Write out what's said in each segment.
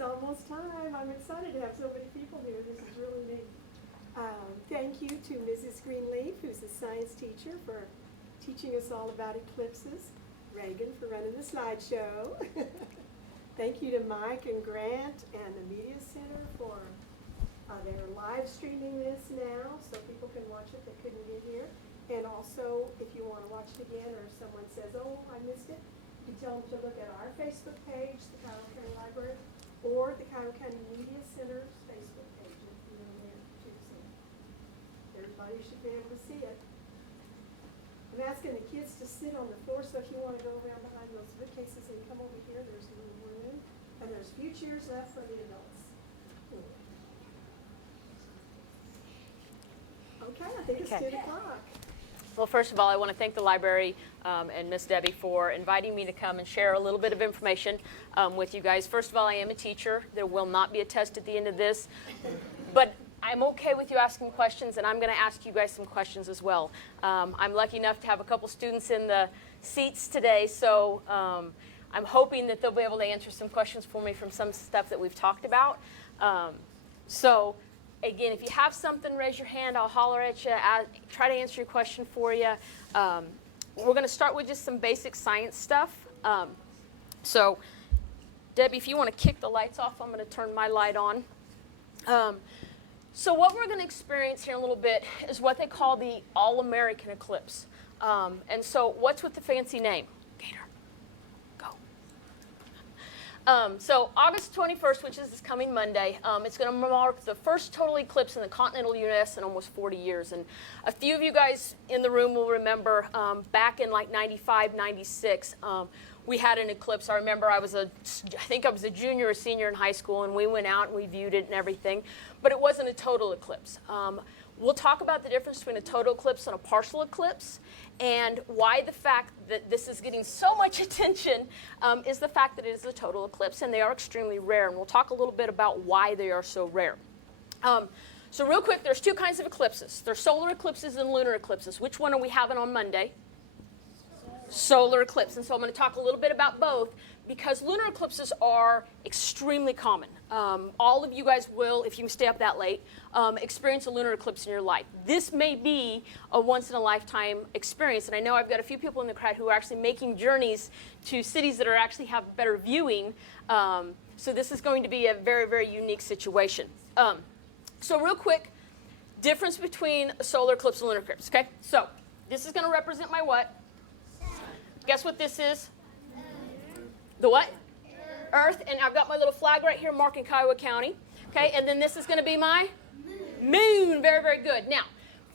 it's almost time. I'm excited to have so many people here. This is really neat. Thank you to Mrs. Greenleaf, who's a science teacher, for teaching us all about eclipses. Reagan for running the slideshow. Thank you to Mike and Grant and the Media Center for they're live streaming this now, so people can watch it that couldn't get here. And also, if you want to watch it again, or someone says, "Oh, I missed it," you tell them to look at our Facebook page, the Kiowa County Library, or the Kiowa County Media Center's Facebook page. If you're in there too, so everybody should be able to see it. I'm asking the kids to sit on the floor, so if you want to go around behind those bookcases and come over here, there's a little room, and there's a few chairs left for the adults. Okay, I think it's 10 o'clock. Well, first of all, I want to thank the library and Miss Debbie for inviting me to come and share a little bit of information with you guys. First of all, I am a teacher. There will not be a test at the end of this, but I'm okay with you asking questions, and I'm going to ask you guys some questions as well. I'm lucky enough to have a couple students in the seats today, so I'm hoping that they'll be able to answer some questions for me from some stuff that we've talked about. Again, if you have something, raise your hand. I'll holler at you, try to answer your question for you. We're going to start with just some basic science stuff. So, Debbie, if you want to kick the lights off, I'm going to turn my light on. So what we're going to experience here in a little bit is what they call the All-American eclipse. And so what's with the fancy name? Gator, go. So August 21st, which is this coming Monday, it's going to mark the first total eclipse in the continental U.S. in almost 40 years. And a few of you guys in the room will remember back in like 95, 96, we had an eclipse. I remember I think I was a junior or senior in high school, and we went out and we viewed it and everything. But it wasn't a total eclipse. We'll talk about the difference between a total eclipse and a partial eclipse, and why the fact that this is getting so much attention is the fact that it is a total eclipse, and they are extremely rare. And we'll talk a little bit about why they are so rare. So real quick, there's two kinds of eclipses. There's solar eclipses and lunar eclipses. Which one are we having on Monday? Solar eclipse. And so I'm going to talk a little bit about both, because lunar eclipses are extremely common. All of you guys will, if you stay up that late, experience a lunar eclipse in your life. This may be a once-in-a-lifetime experience, and I know I've got a few people in the crowd who are actually making journeys to cities that actually have better viewing, so this is going to be a very, very unique situation. So real quick, difference between a solar eclipse and lunar eclipse, okay? So this is going to represent my what? Guess what this is? The what? Earth, and I've got my little flag right here marking Kiowa County. Okay, and then this is going to be my moon. Very, very good. Now,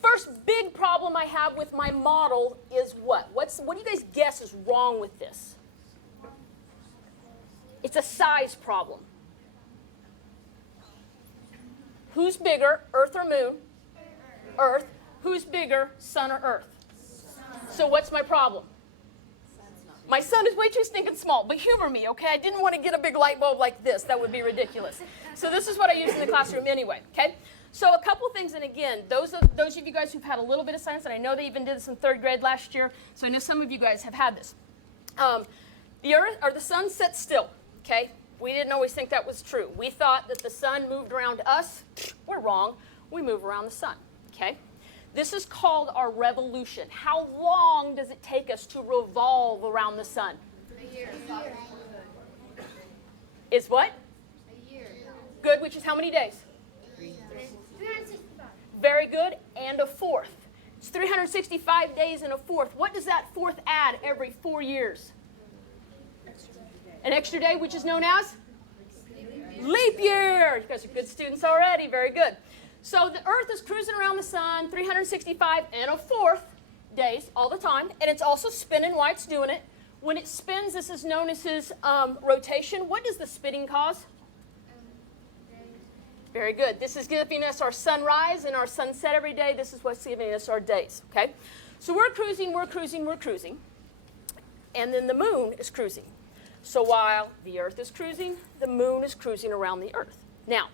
first big problem I have with my model is what? What do you guys guess is wrong with this? It's a size problem. Who's bigger, Earth or moon? Earth. Who's bigger, sun or Earth? So what's my problem? My sun is way too stinking small, but humor me, okay? I didn't want to get a big light bulb like this. That would be ridiculous. So this is what I use in the classroom anyway, okay? So a couple things, and again, those of you guys who've had a little bit of science, and I know they even did this in 3rd grade last year, so I know some of you guys have had this. The Earth, or the sun sets still, okay? We didn't always think that was true. We thought that the sun moved around us. We're wrong. We move around the sun, okay? This is called our revolution. How long does it take us to revolve around the sun? A year. Is what? A year. Good, which is how many days? 365. Very good, and a fourth. It's 365 days and a fourth. What does that fourth add every 4 years? An extra day, which is known as? Leap year. You guys are good students already. Very good. So the Earth is cruising around the sun 365 and a fourth days all the time, and it's also spinning while it's doing it. When it spins, this is known as his rotation. What does the spinning cause? Very good. This is giving us our sunrise and our sunset every day. This is what's giving us our days, okay? So we're cruising, we're cruising, we're cruising, and then the moon is cruising. So while the Earth is cruising, the moon is cruising around the Earth. Now,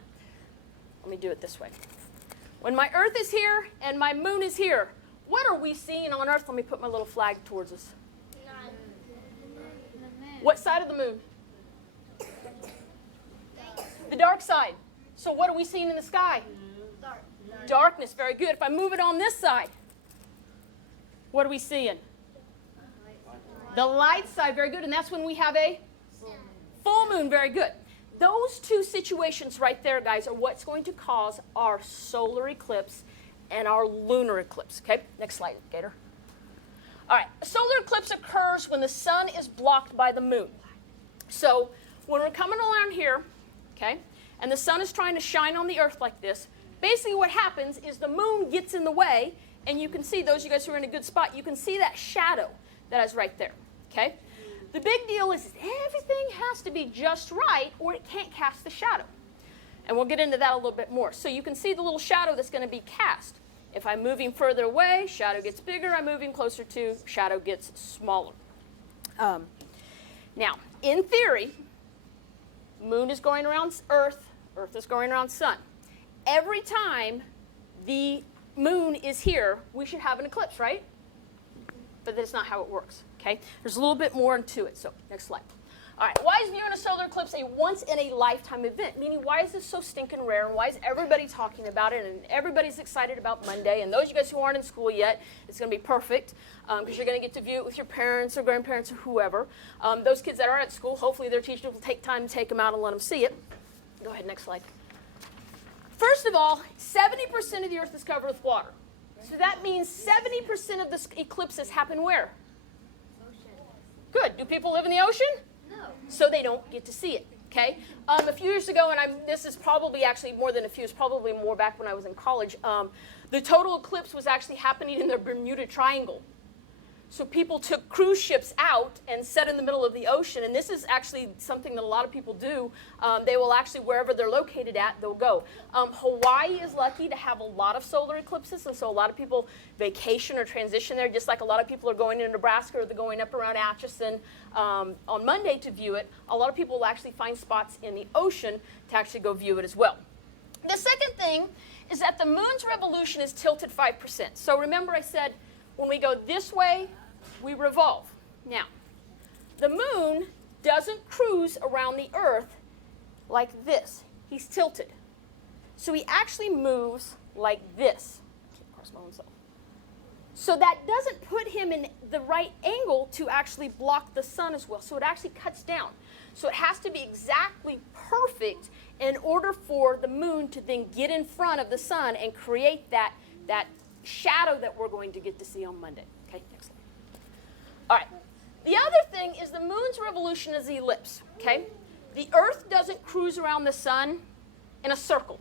let me do it this way. When my Earth is here and my moon is here, what are we seeing on Earth? Let me put my little flag towards us. What side of the moon? The dark side. So what are we seeing in the sky? Darkness, very good. If I move it on this side, what are we seeing? The light side, very good. And that's when we have a full moon, very good. Those two situations right there, guys, are what's going to cause our solar eclipse and our lunar eclipse. Okay, next slide, Gator. All right, a solar eclipse occurs when the sun is blocked by the moon. So when we're coming around here, okay, and the sun is trying to shine on the earth like this, basically what happens is the moon gets in the way, and you can see, those of you guys who are in a good spot, you can see that shadow that is right there, okay? The big deal is everything has to be just right or it can't cast the shadow. And we'll get into that a little bit more. So you can see the little shadow that's going to be cast. If I'm moving further away, shadow gets bigger. I'm moving closer to, shadow gets smaller. Now, in theory, moon is going around Earth, Earth is going around sun. Every time the moon is here, we should have an eclipse, right? But that's not how it works, okay? There's a little bit more to it, so next slide. All right, why is viewing a solar eclipse a once-in-a-lifetime event? Meaning, why is this so stinking rare, and why is everybody talking about it, and everybody's excited about Monday, and those of you guys who aren't in school yet, it's going to be perfect, because you're going to get to view it with your parents or grandparents or whoever. Those kids that are at school, hopefully their teacher will take time to take them out and let them see it. Go ahead, next slide. First of all, 70% of the Earth is covered with water. So that means 70% of the eclipses happen where? Ocean. Good. Do people live in the ocean? No. So they don't get to see it, okay? A few years ago, and this is probably actually more than a few, it's probably more back when I was in college, the total eclipse was actually happening in the Bermuda Triangle. So people took cruise ships out and set in the middle of the ocean, and this is actually something that a lot of people do. They will actually, wherever they're located at, they'll go. Hawaii is lucky to have a lot of solar eclipses, and so a lot of people vacation or transition there, just like a lot of people are going to Nebraska or they're going up around Atchison on Monday to view it. A lot of people will actually find spots in the ocean to actually go view it as well. The second thing is that the moon's revolution is tilted 5%. So remember I said when we go this way, we revolve. Now, the moon doesn't cruise around the Earth like this. He's tilted. So he actually moves like this. So that doesn't put him in the right angle to actually block the sun as well. So it actually cuts down. So it has to be exactly perfect in order for the moon to then get in front of the sun and create that shadow that we're going to get to see on Monday. Okay, next slide. All right. The other thing is the moon's revolution is the ellipse, okay? The Earth doesn't cruise around the sun in a circle.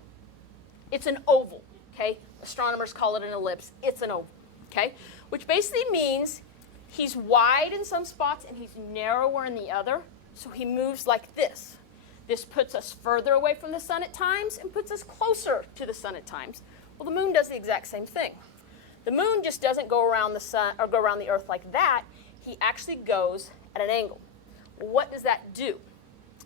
It's an oval, okay? Astronomers call it an ellipse. It's an oval, okay? Which basically means he's wide in some spots and he's narrower in the other, so he moves like this. This puts us further away from the sun at times and puts us closer to the sun at times. Well, the moon does the exact same thing. The moon just doesn't go around the sun or go around the Earth like that. He actually goes at an angle. What does that do?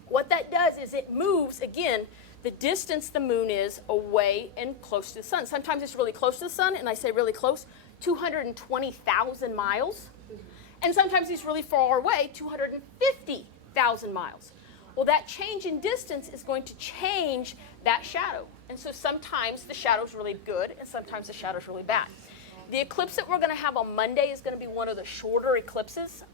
What that does is it moves, again, the distance the moon is away and close to the sun. Sometimes it's really close to the sun, and I say really close, 220,000 miles. And sometimes he's really far away, 250,000 miles. Well, that change in distance is going to change that shadow. And so sometimes the shadow's really good, and sometimes the shadow's really bad. The eclipse that we're going to have on Monday is going to be one of the shorter eclipses.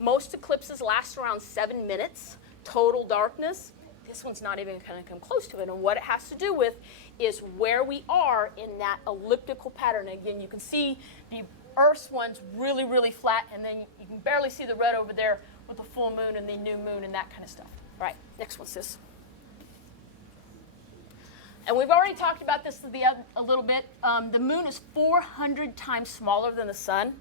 Most eclipses last around 7 minutes, total darkness. This one's not even going to come close to it. And what it has to do with is where we are in that elliptical pattern. Again, you can see the Earth's one's really, really flat, and then you can barely see the red over there with the full moon and the new moon and that kind of stuff. All right, next one, sis. And we've already talked about this a little bit. The moon is 400 times smaller than the sun.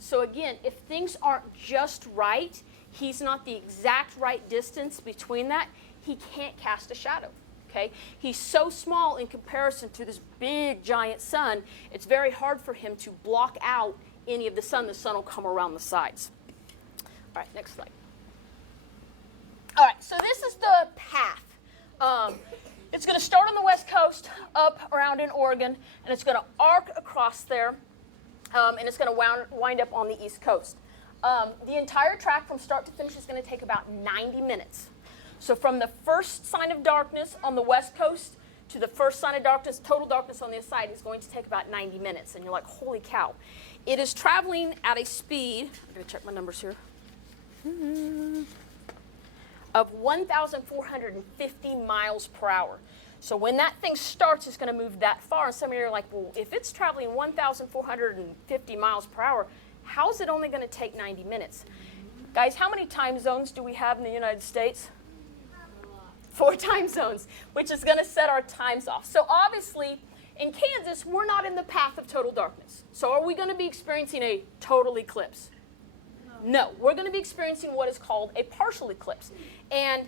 So again, if things aren't just right, he's not the exact right distance between that, he can't cast a shadow. Okay? He's so small in comparison to this big giant sun, it's very hard for him to block out any of the sun. The sun will come around the sides. All right, next slide. All right, so this is the path. It's going to start on the west coast, up around in Oregon, and it's going to arc across there, and it's going to wind up on the east coast. The entire track from start to finish is going to take about 90 minutes. So from the first sign of darkness on the west coast to the first sign of darkness, total darkness on the other side, is going to take about 90 minutes. And you're like, holy cow. It is traveling at a speed, I'm going to check my numbers here, of 1,450 miles per hour. So when that thing starts, it's going to move that far. And some of you are like, well, if it's traveling 1,450 miles per hour, how is it only going to take 90 minutes? Guys, how many time zones do we have in the United States? 4 time zones, which is going to set our times off. So obviously, in Kansas, we're not in the path of total darkness. So are we going to be experiencing a total eclipse? No, we're going to be experiencing what is called a partial eclipse. And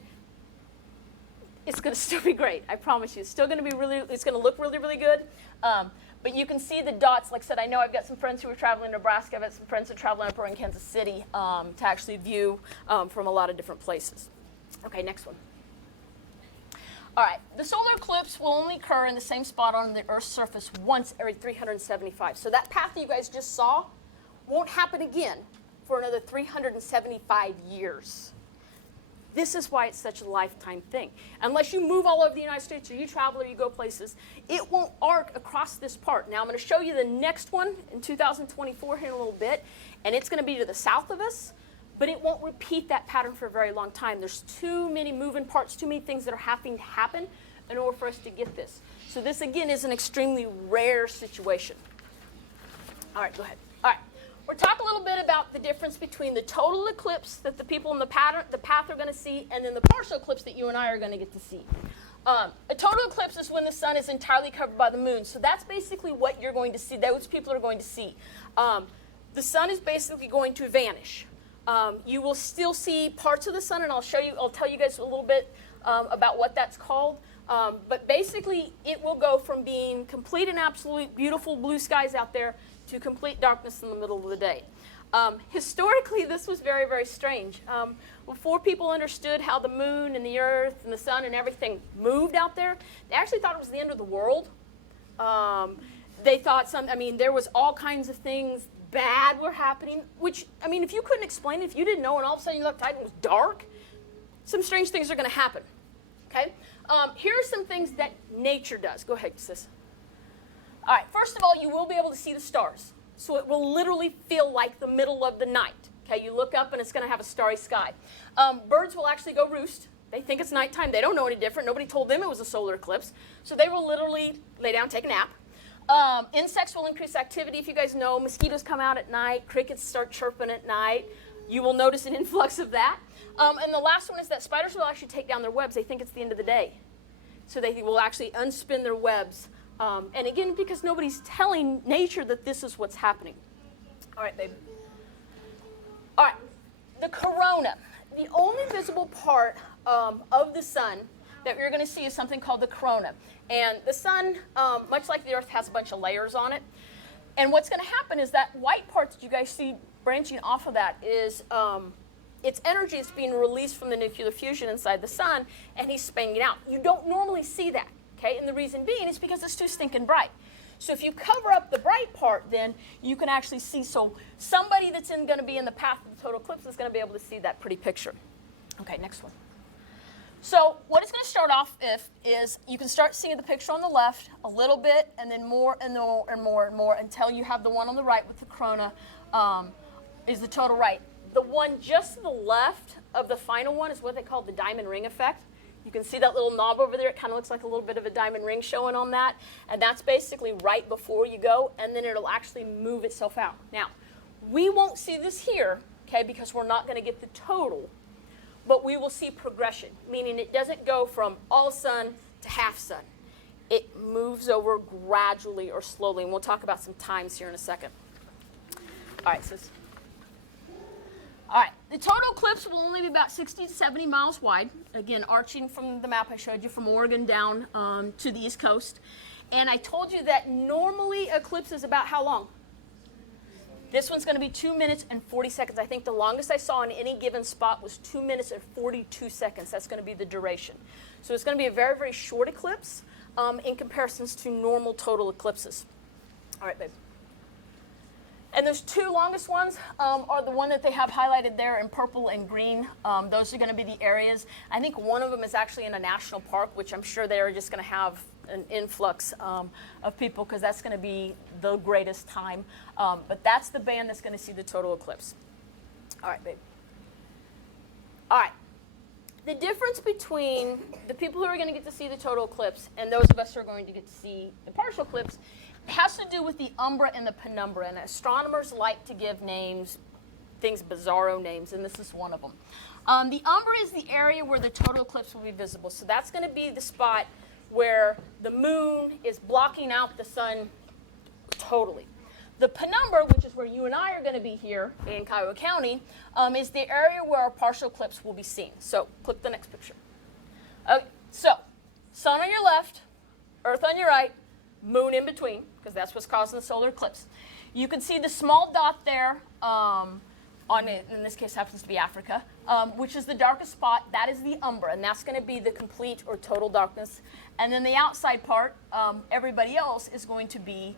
it's going to still be great, I promise you. It's still going to be it's going to look really, really good. But you can see the dots. Like I said, I know I've got some friends who are traveling to Nebraska. I've got some friends who are traveling up in Kansas City to actually view from a lot of different places. Okay, next one. All right, the solar eclipse will only occur in the same spot on the Earth's surface once every 375. So that path that you guys just saw won't happen again for another 375 years. This is why it's such a lifetime thing. Unless you move all over the United States or you travel or you go places, it won't arc across this part. Now I'm going to show you the next one in 2024 here in a little bit, and it's going to be to the south of us, but it won't repeat that pattern for a very long time. There's too many moving parts, too many things that are having to happen in order for us to get this. So this, again, is an extremely rare situation. All right, go ahead. All right. We're talking a little bit about the difference between the total eclipse that the people in the path are going to see, and then the partial eclipse that you and I are going to get to see. A total eclipse is when the sun is entirely covered by the moon. So that's basically what you're going to see. Those people are going to see. The sun is basically going to vanish. You will still see parts of the sun, and I'll tell you guys a little bit about what that's called. But basically, it will go from being complete and absolute beautiful blue skies out there to complete darkness in the middle of the day. Historically, this was very, very strange. Before people understood how the moon and the earth and the sun and everything moved out there, they actually thought it was the end of the world. They thought there was all kinds of things bad were happening, which, if you couldn't explain it, if you didn't know, and all of a sudden you looked outside and it was dark, some strange things are going to happen. Okay? Here are some things that nature does. Go ahead, sis. All right, first of all, you will be able to see the stars. So it will literally feel like the middle of the night. Okay, you look up and it's going to have a starry sky. Birds will actually go roost. They think it's nighttime. They don't know any different. Nobody told them it was a solar eclipse. So they will literally lay down, take a nap. Insects will increase activity. If you guys know, mosquitoes come out at night. Crickets start chirping at night. You will notice an influx of that. And the last one is that spiders will actually take down their webs. They think it's the end of the day. So they will actually unspin their webs. And again, because nobody's telling nature that this is what's happening. All right, babe. All right, the corona. The only visible part of the sun that you're going to see is something called the corona. And the sun, much like the Earth, has a bunch of layers on it. And what's going to happen is that white part that you guys see branching off of that is its energy is being released from the nuclear fusion inside the sun, and he's spinning it out. You don't normally see that. Okay, and the reason being is because it's too stinking bright. So if you cover up the bright part, then you can actually see. So somebody that's going to be in the path of the total eclipse is going to be able to see that pretty picture. Okay, next one. So what it's going to start off with is you can start seeing the picture on the left a little bit, and then more and more and more and more until you have the one on the right with the corona is the total right. The one just to the left of the final one is what they call the diamond ring effect. You can see that little knob over there. It kind of looks like a little bit of a diamond ring showing on that. And that's basically right before you go, and then it'll actually move itself out. Now, we won't see this here, okay, because we're not going to get the total, but we will see progression, meaning it doesn't go from all sun to half sun. It moves over gradually or slowly, and we'll talk about some times here in a second. All right, sis. All right, the total eclipse will only be about 60 to 70 miles wide. Again, arching from the map I showed you from Oregon down to the East Coast. And I told you that normally eclipse is about how long? This one's going to be 2 minutes and 40 seconds. I think the longest I saw in any given spot was 2 minutes and 42 seconds. That's going to be the duration. So it's going to be a very, very short eclipse in comparisons to normal total eclipses. All right, babe. And those two longest ones are the one that they have highlighted there in purple and green. Those are going to be the areas. I think one of them is actually in a national park, which I'm sure they're just going to have an influx of people because that's going to be the greatest time. But that's the band that's going to see the total eclipse. All right, babe. All right. The difference between the people who are going to get to see the total eclipse and those of us who are going to get to see the partial eclipse has to do with the umbra and the penumbra. And astronomers like to give names, things bizarro names, and this is one of them. The umbra is the area where the total eclipse will be visible. So that's going to be the spot where the moon is blocking out the sun totally. The penumbra, which is where you and I are going to be here in Kiowa County, is the area where our partial eclipse will be seen. So click the next picture. Okay, so sun on your left, earth on your right, moon in between, because that's what's causing the solar eclipse. You can see the small dot there on it, in this case happens to be Africa, which is the darkest spot. That is the umbra, and that's going to be the complete or total darkness. And then the outside part, everybody else, is going to be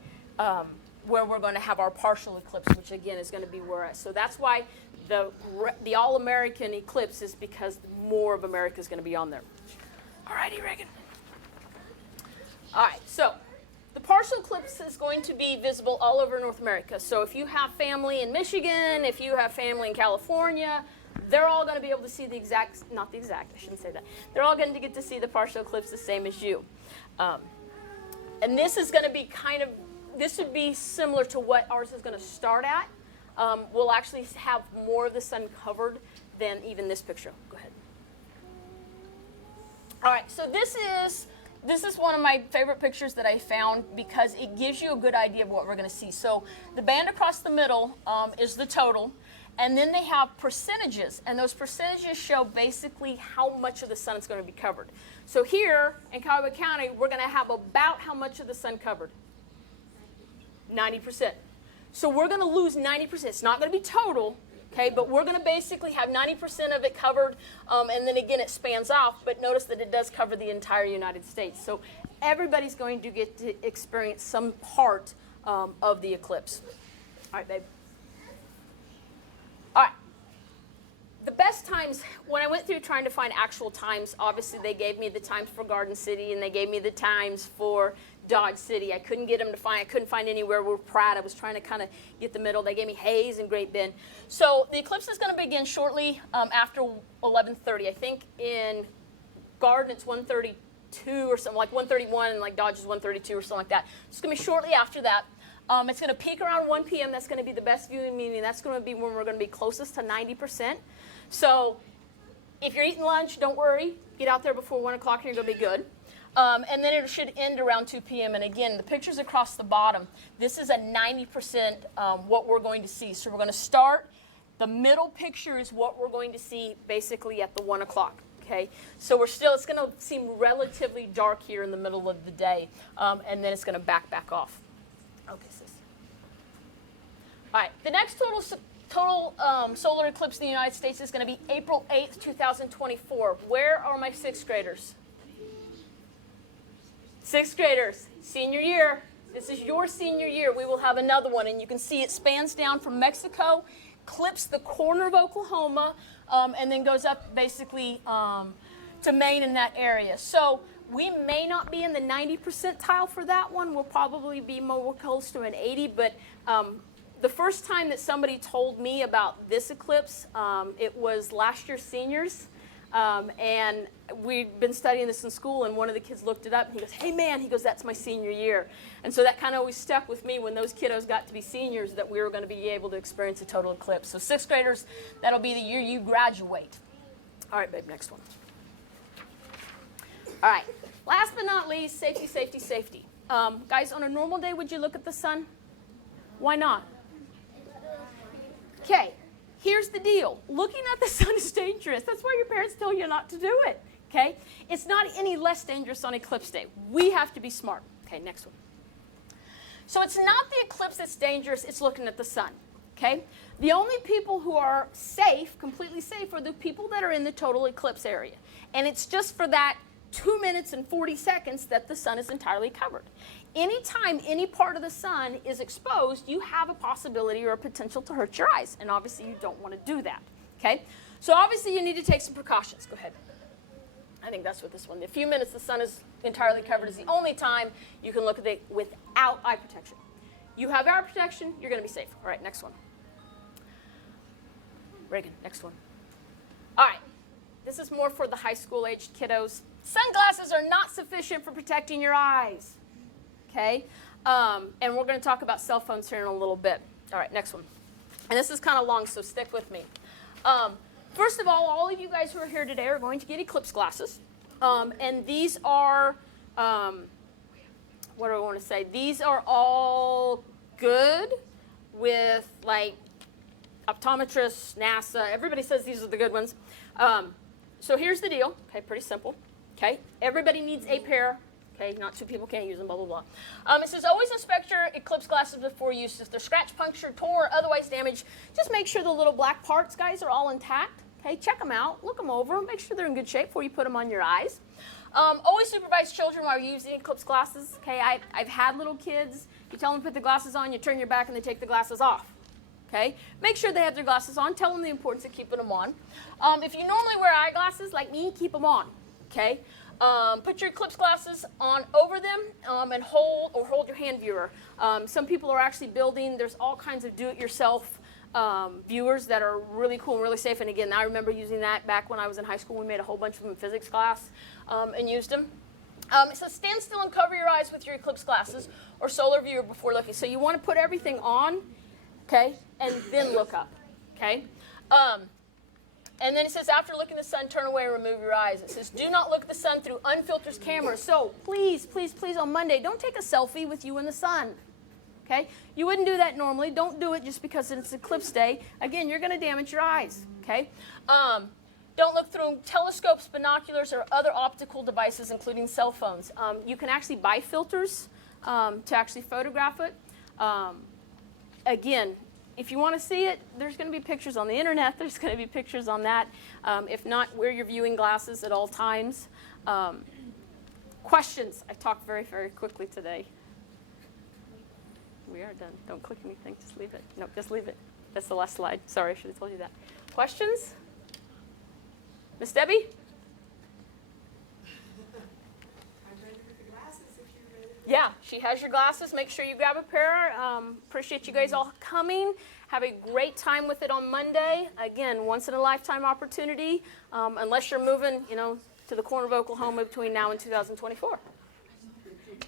where we're going to have our partial eclipse, which again is going to be where. So that's why the all-American eclipse is because more of America is going to be on there. All righty, Reagan. All right, so the partial eclipse is going to be visible all over North America. So if you have family in Michigan, if you have family in California, they're all going to be able to see the exact, not the exact, I shouldn't say that. They're all going to get to see the partial eclipse the same as you. And this is going to be kind of, this would be similar to what ours is going to start at. We'll actually have more of the sun covered than even this picture. Go ahead. All right, so this is one of my favorite pictures that I found because it gives you a good idea of what we're going to see. So the band across the middle is the total, and then they have percentages, and those percentages show basically how much of the sun is going to be covered. So here in Kiowa County, we're going to have about how much of the sun covered? 90%. So we're going to lose 90%. It's not going to be total, okay, but we're going to basically have 90% of it covered, and then again it spans off, but notice that it does cover the entire United States. So everybody's going to get to experience some part of the eclipse. All right, babe. All right. The best times, when I went through trying to find actual times, obviously they gave me the times for Garden City and they gave me the times for Dodge City. I couldn't get them to find, I couldn't find anywhere where Pratt. I was trying to kind of get the middle. They gave me Hayes and Great Bend. So the eclipse is going to begin shortly after 11:30. I think in Garden it's 1:32 or something, like 1:31, and like Dodge is 1:32 or something like that. It's going to be shortly after that. It's going to peak around 1 p.m. That's going to be the best viewing, meaning that's going to be when we're going to be closest to 90%. So if you're eating lunch, don't worry. Get out there before 1 o'clock and you're going to be good. And then it should end around 2 p.m. And again, the pictures across the bottom, this is a 90% what we're going to see. So we're going to start. The middle picture is what we're going to see basically at the 1 o'clock. Okay, so we're still, it's going to seem relatively dark here in the middle of the day, and then it's going to back off. Okay, sis. All right, the next total solar eclipse in the United States is going to be April 8th, 2024. Where are my sixth graders? Sixth graders, senior year. This is your senior year. We will have another one, and you can see it spans down from Mexico, clips the corner of Oklahoma, and then goes up basically to Maine in that area. So we may not be in the 90 percentile for that one. We'll probably be more close to an 80, but the first time that somebody told me about this eclipse, it was last year's seniors. And we'd been studying this in school, and one of the kids looked it up, and he goes, hey, man, he goes, that's my senior year. And so that kind of always stuck with me when those kiddos got to be seniors, that we were going to be able to experience a total eclipse. So sixth graders, that'll be the year you graduate. All right, babe, next one. All right, last but not least, safety, safety, safety. Guys, on a normal day, would you look at the sun? Why not? Okay. Here's the deal. Looking at the sun is dangerous. That's why your parents tell you not to do it, okay? It's not any less dangerous on eclipse day. We have to be smart. Okay, next one. So it's not the eclipse that's dangerous, it's looking at the sun, okay? The only people who are safe, completely safe, are the people that are in the total eclipse area. And it's just for that 2 minutes and 40 seconds that the sun is entirely covered. Anytime any part of the sun is exposed, you have a possibility or a potential to hurt your eyes, and obviously you don't want to do that, okay? So obviously you need to take some precautions. Go ahead. I think that's what this one, the few minutes the sun is entirely covered is the only time you can look at it without eye protection. You have eye protection, you're going to be safe. All right, next one. Reagan, next one. All right, this is more for the high school aged kiddos. Sunglasses are not sufficient for protecting your eyes, okay? And we're going to talk about cell phones here in a little bit. All right, next one. And this is kind of long, so stick with me. First of all of you guys who are here today are going to get Eclipse glasses. And these are, what do I want to say? These are all good with, like, optometrists, NASA. Everybody says these are the good ones. So here's the deal. Okay, pretty simple. Okay, everybody needs a pair. Okay, not two people can't use them, blah, blah, blah. It says always inspect your Eclipse glasses before use. If they're scratched, punctured, tore, or otherwise damaged, just make sure the little black parts, guys, are all intact. Okay, check them out, look them over, make sure they're in good shape before you put them on your eyes. Always supervise children while you're using Eclipse glasses. Okay, I've had little kids. You tell them to put the glasses on, you turn your back, and they take the glasses off. Okay, make sure they have their glasses on. Tell them the importance of keeping them on. If you normally wear eyeglasses like me, keep them on. Okay. Put your Eclipse glasses on over them and hold your hand viewer. Some people are actually building, there's all kinds of do-it-yourself viewers that are really cool and really safe. And again, I remember using that back when I was in high school. We made a whole bunch of them in physics class and used them. It says stand still and cover your eyes with your Eclipse glasses or solar viewer before looking. So you want to put everything on, okay, and then look up, okay? And then it says, after looking at the sun, turn away and remove your eyes. It says, do not look at the sun through unfiltered cameras. So please, please, please, on Monday, don't take a selfie with you in the sun. Okay? You wouldn't do that normally. Don't do it just because it's Eclipse Day. Again, you're going to damage your eyes. Okay? Don't look through telescopes, binoculars, or other optical devices, including cell phones. You can actually buy filters to actually photograph it. Again, if you want to see it, there's going to be pictures on the internet. There's going to be pictures on that. If not, wear your viewing glasses at all times. Questions? I talked very, very quickly today. We are done. Don't click anything. Just leave it. No, just leave it. That's the last slide. Sorry, I should have told you that. Questions? Miss Debbie? Yeah, she has your glasses. Make sure you grab a pair. Appreciate you guys all coming. Have a great time with it on Monday. Again, once-in-a-lifetime opportunity, unless you're moving, to the corner of Oklahoma between now and 2024.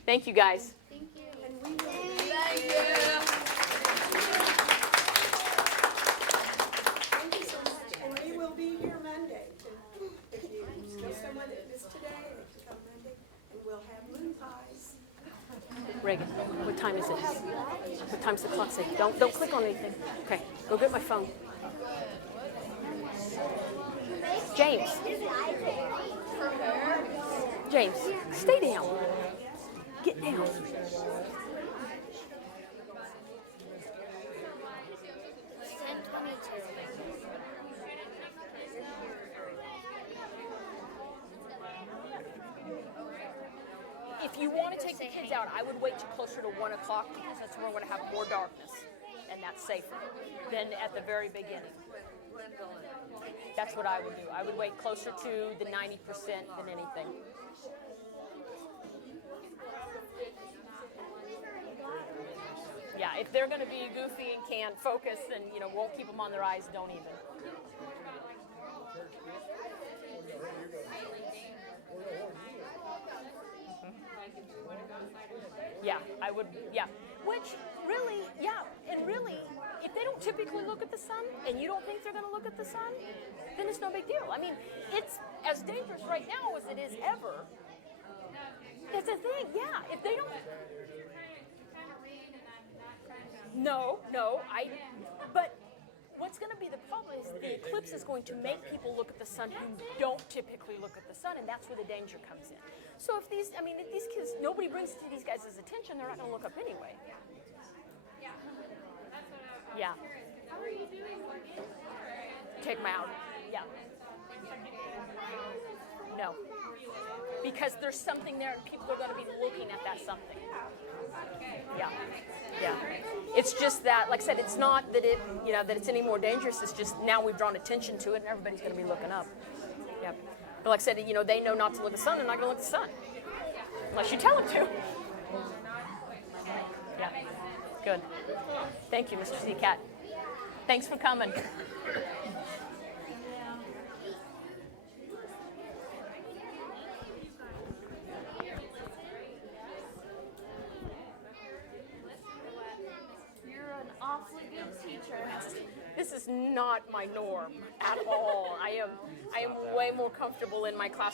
Thank you, guys. Thank you. And we will Thank you. Thank you so much. And we will be here Monday. If you know someone that missed today, they can come Monday, and we'll have moon pies. Reagan, what time is it? What time's the clock say? Don't click on anything. Okay, go get my phone. James. James, stay down. Get down. If you want to take the kids out, I would wait till closer to 1 o'clock because that's when we're going to have more darkness, and that's safer than at the very beginning. That's what I would do. I would wait closer to the 90% than anything. Yeah, if they're going to be goofy and can't focus and won't keep them on their eyes, don't even. Yeah, I would, yeah. Which, really, yeah, and really, if they don't typically look at the sun, and you don't think they're going to look at the sun, then it's no big deal. I mean, it's as dangerous right now as it is ever. That's the thing, yeah. If they don't... No, but what's going to be the problem is the eclipse is going to make people look at the sun who don't typically look at the sun, and that's where the danger comes in. So if these kids, nobody brings it to these guys' attention, they're not going to look up anyway. Yeah. How are you doing? Take them out. Yeah. No. because there's something there and people are going to be looking at that something. Yeah, yeah. It's just that, like I said, it's not that that it's any more dangerous. It's just now we've drawn attention to it and everybody's going to be looking up. Yep. But like I said, they know not to look at the sun. They're not going to look at the sun unless you tell them to. Yeah. Good. Thank you, Mr. Seacat. Thanks for coming. You're an awfully good teacher. This is not my norm at all. I am way more comfortable in my class.